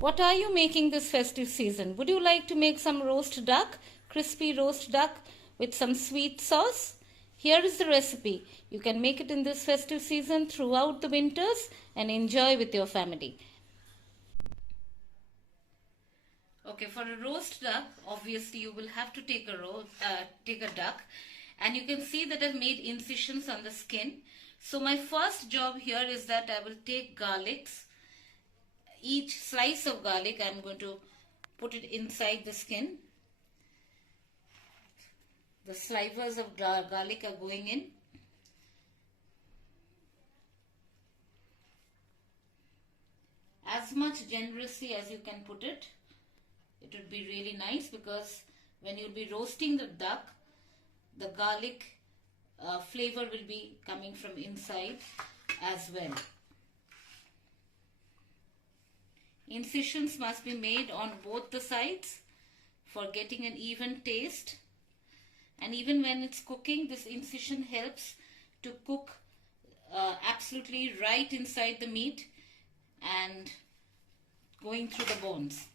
What are you making this festive season? Would you like to make some roast duck, crispy roast duck with some sweet sauce? Here is the recipe. You can make it in this festive season throughout the winters and enjoy with your family. Okay, for a roast duck, obviously you will have to take a duck, and you can see that I've made incisions on the skin. So my first job here is that I will take garlics. Each slice of garlic I'm going to put it inside the skin. The slivers of garlic are going in. As much generously as you can put it. It would be really nice, because when you'll be roasting the duck, the garlic flavor will be coming from inside as well. Incisions must be made on both the sides for getting an even taste. And even when it's cooking, this incision helps to cook absolutely right inside the meat and going through the bones.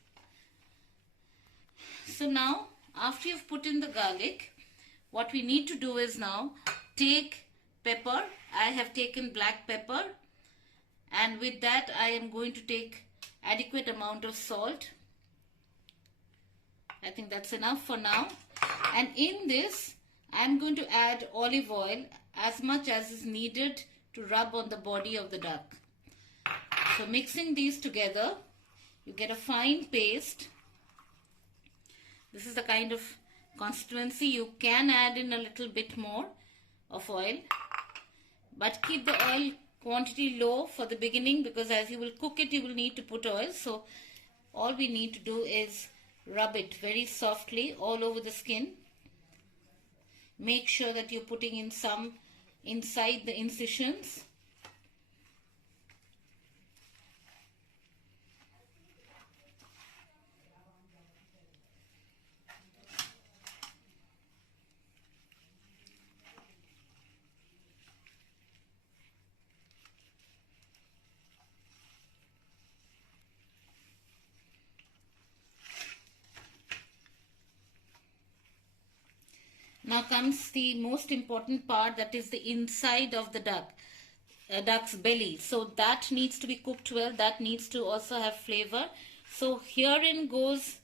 So now, after you've put in the garlic, what we need to do is now take pepper. I have taken black pepper, and with that I am going to take adequate amount of salt. I think that's enough for now. And in this, I'm going to add olive oil as much as is needed to rub on the body of the duck. So mixing these together, you get a fine paste. This is the kind of consistency. You can add in a little bit more of oil, but keep the oil quantity low for the beginning, because as you will cook it, you will need to put oil. So all we need to do is rub it very softly all over the skin. Make sure that you're putting in some inside the incisions. Now comes the most important part, that is the inside of the duck's belly. So that needs to be cooked well. That needs to also have flavor. So herein goes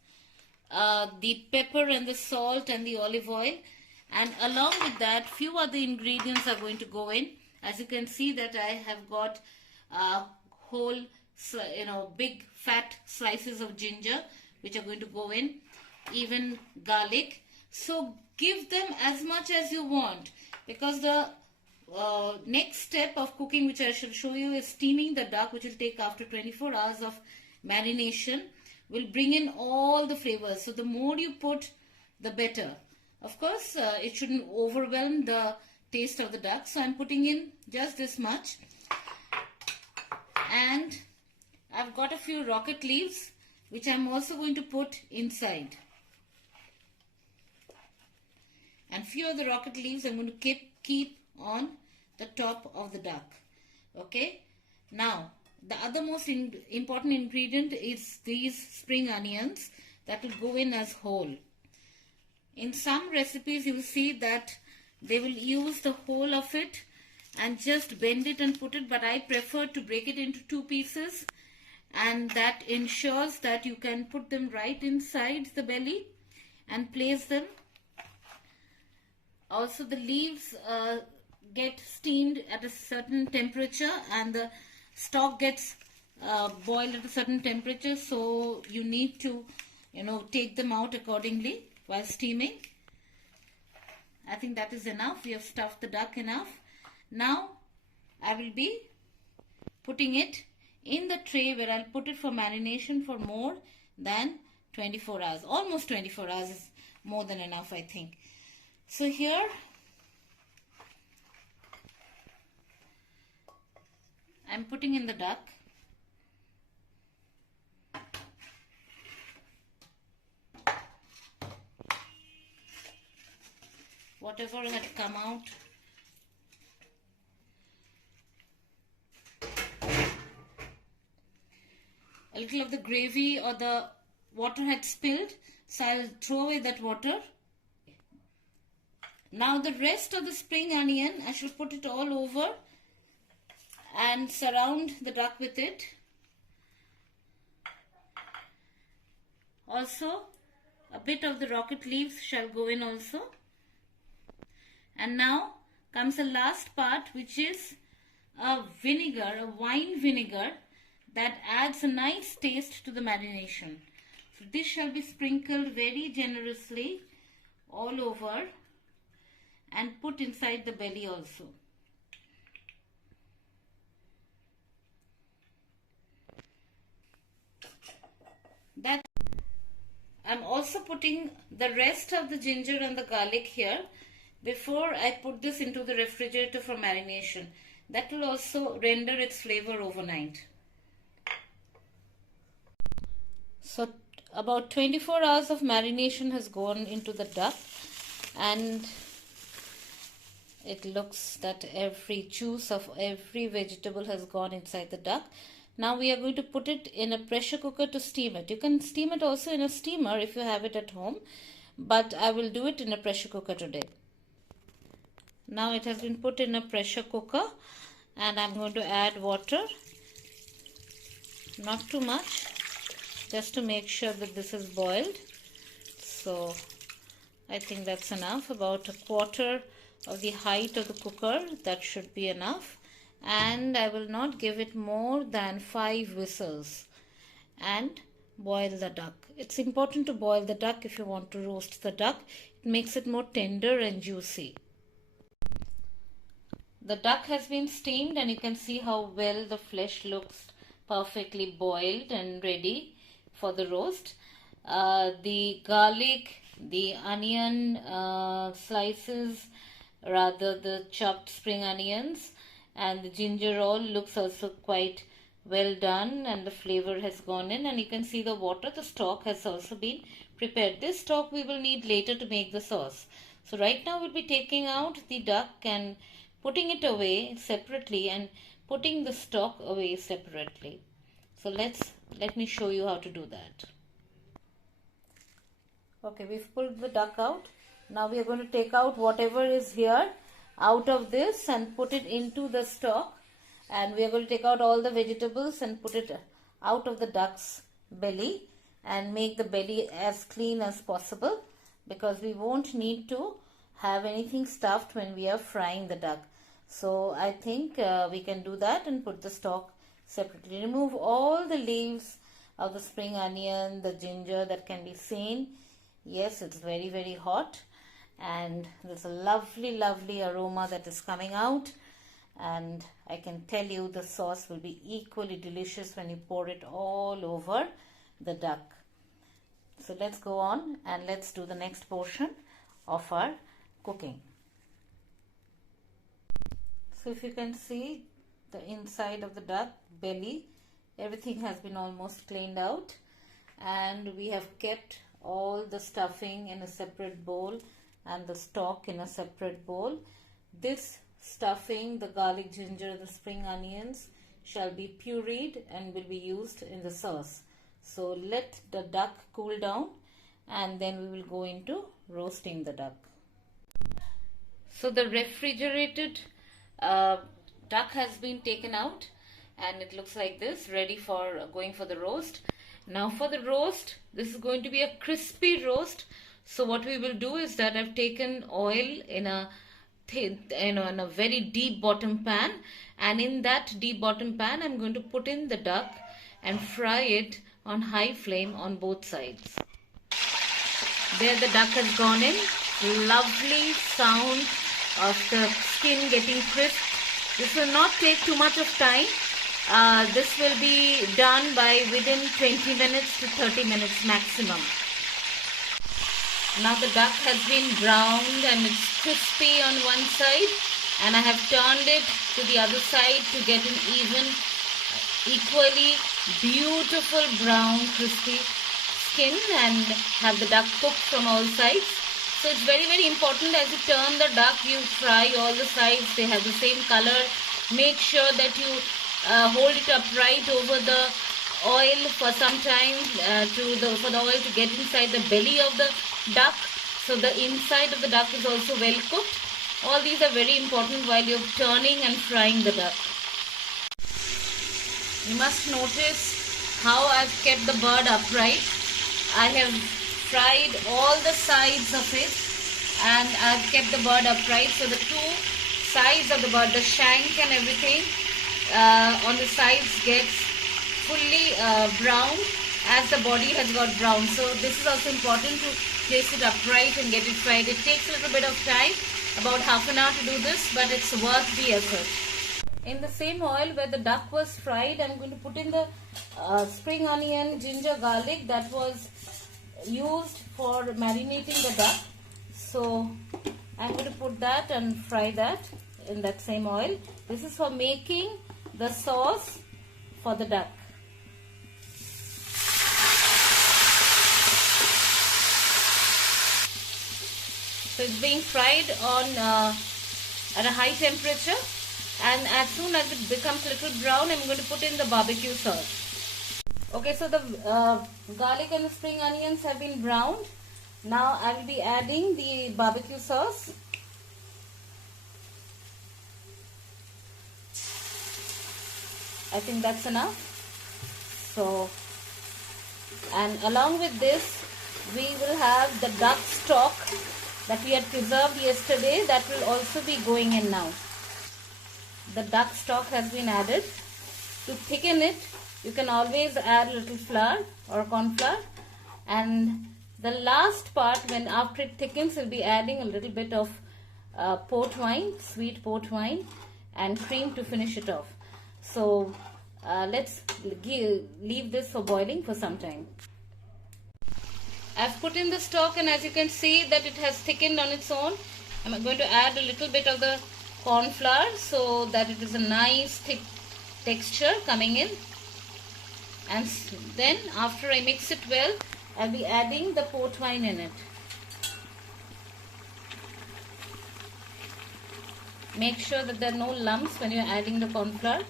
the pepper and the salt and the olive oil. And along with that, few other ingredients are going to go in. As you can see that I have got whole, big fat slices of ginger, which are going to go in. Even garlic. So give them as much as you want, because the next step of cooking, which I shall show you, is steaming the duck, which will take after 24 hours of marination, will bring in all the flavors. So the more you put, the better. Of course, it shouldn't overwhelm the taste of the duck. So I'm putting in just this much. And I've got a few rocket leaves, which I'm also going to put inside. And few of the rocket leaves I'm going to keep on the top of the duck. Okay. Now, the other most important ingredient is these spring onions that will go in as whole. In some recipes, you will see that they will use the whole of it and just bend it and put it, but I prefer to break it into two pieces, and that ensures that you can put them right inside the belly and place them. Also, the leaves get steamed at a certain temperature, and the stock gets boiled at a certain temperature. So you need to, take them out accordingly while steaming. I think that is enough. We have stuffed the duck enough. Now I will be putting it in the tray where I'll put it for marination for more than 24 hours. Almost 24 hours is more than enough, I think. So here I'm putting in the duck. Whatever had come out. A little of the gravy or the water had spilled, so I'll throw away that water. Now the rest of the spring onion, I shall put it all over and surround the duck with it. Also, a bit of the rocket leaves shall go in also. And now comes the last part, which is a vinegar, a wine vinegar that adds a nice taste to the marination. So this shall be sprinkled very generously all over and put inside the belly also. That I'm also putting the rest of the ginger and the garlic here before I put this into the refrigerator for marination. That will also render its flavor overnight. So about 24 hours of marination has gone into the duck, and it looks that every juice of every vegetable has gone inside the duck. Now we are going to put it in a pressure cooker to steam it. You can steam it also in a steamer if you have it at home, but I will do it in a pressure cooker today. Now it has been put in a pressure cooker, and I'm going to add water, not too much, just to make sure that this is boiled. So I think that's enough, about a quarter of the height of the cooker, that should be enough. And I will not give it more than 5 whistles and boil the duck. It's important to boil the duck if you want to roast the duck. It makes it more tender and juicy. The duck has been steamed, and you can see how well the flesh looks perfectly boiled and ready for the roast. The garlic, the onion slices, rather the chopped spring onions, and the ginger all looks also quite well done, and the flavor has gone in, and you can see the water, the stock has also been prepared. This stock we will need later to make the sauce. So right now we'll be taking out the duck and putting it away separately and putting the stock away separately. So let me show you how to do that. Okay, we've pulled the duck out. Now we are going to take out whatever is here out of this and put it into the stock, and we are going to take out all the vegetables and put it out of the duck's belly and make the belly as clean as possible, because we won't need to have anything stuffed when we are frying the duck. So I think we can do that and put the stock separately. Remove all the leaves of the spring onion, the ginger that can be seen. Yes, it's very, very hot, and there's a lovely, lovely aroma that is coming out, and I can tell you the sauce will be equally delicious when you pour it all over the duck. So let's go on and let's do the next portion of our cooking. So if you can see the inside of the duck belly, everything has been almost cleaned out, and we have kept all the stuffing in a separate bowl and the stock in a separate bowl. This stuffing, the garlic, ginger, the spring onions shall be pureed and will be used in the sauce. So let the duck cool down, and then we will go into roasting the duck. So the refrigerated duck has been taken out, and it looks like this, ready for going for the roast. Now for the roast, this is going to be a crispy roast. So what we will do is that I've taken oil in a in a very deep bottom pan, and in that deep bottom pan I'm going to put in the duck and fry it on high flame on both sides. There the duck has gone in. Lovely sound of the skin getting crisp. This will not take too much of time. This will be done by within 20 minutes to 30 minutes maximum. Now the duck has been browned and it's crispy on one side, and I have turned it to the other side to get an even, equally beautiful brown crispy skin and have the duck cooked from all sides. So it's very, very important, as you turn the duck, you fry all the sides, they have the same color. Make sure that you hold it upright over the oil for some time for the oil to get inside the belly of the duck, so the inside of the duck is also well cooked. All these are very important while you're turning and frying the duck. You must notice how I've kept the bird upright. I have fried all the sides of it and I've kept the bird upright, so the two sides of the bird, the shank and everything on the sides gets fully brown as the body has got brown. So this is also important to place it upright and get it fried. It takes a little bit of time, about half an hour to do this, but it's worth the effort. In the same oil where the duck was fried, I'm going to put in the spring onion, ginger, garlic that was used for marinating the duck. So I'm going to put that and fry that in that same oil. This is for making the sauce for the duck. So it's being fried on at a high temperature, and as soon as it becomes a little brown, I'm going to put in the barbecue sauce. Okay, so the garlic and the spring onions have been browned. Now I will be adding the barbecue sauce. I think that's enough. So, and along with this, we will have the duck stock that we had preserved yesterday. That will also be going in now. The duck stock has been added. To thicken it, you can always add a little flour or corn flour. And the last part, when after it thickens, we'll be adding a little bit of port wine, sweet port wine, and cream to finish it off. So let's leave this for boiling for some time. I've put in the stock, and as you can see that it has thickened on its own. I'm going to add a little bit of the corn flour so that it is a nice thick texture coming in. And then after I mix it well, I'll be adding the port wine in it. Make sure that there are no lumps when you're adding the corn flour.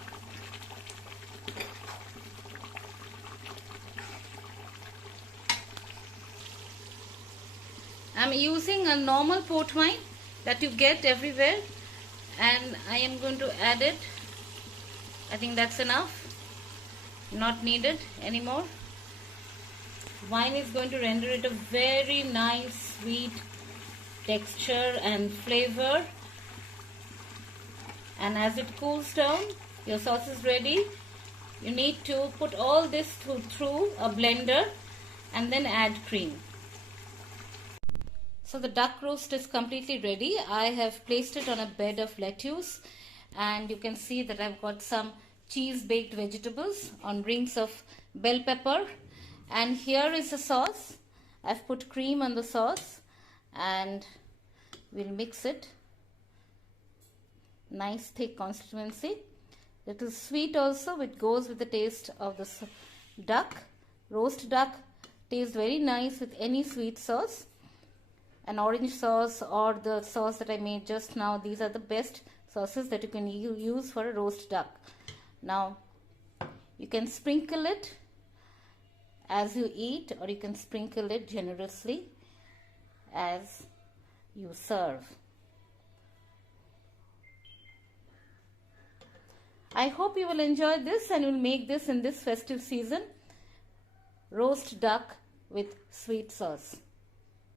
I'm using a normal port wine that you get everywhere, and I am going to add it. I think that's enough. Not needed anymore. Wine is going to render it a very nice sweet texture and flavor. And as it cools down, your sauce is ready. You need to put all this through a blender and then add cream. So the duck roast is completely ready. I have placed it on a bed of lettuce, and you can see that I've got some cheese baked vegetables on rings of bell pepper. And here is the sauce. I've put cream on the sauce, and we'll mix it. Nice thick consistency. Little sweet also, which goes with the taste of the duck. Roast duck tastes very nice with any sweet sauce. An orange sauce or the sauce that I made just now, these are the best sauces that you can use for a roast duck. Now you can sprinkle it as you eat, or you can sprinkle it generously as you serve. I hope you will enjoy this and will make this in this festive season. Roast duck with sweet sauce.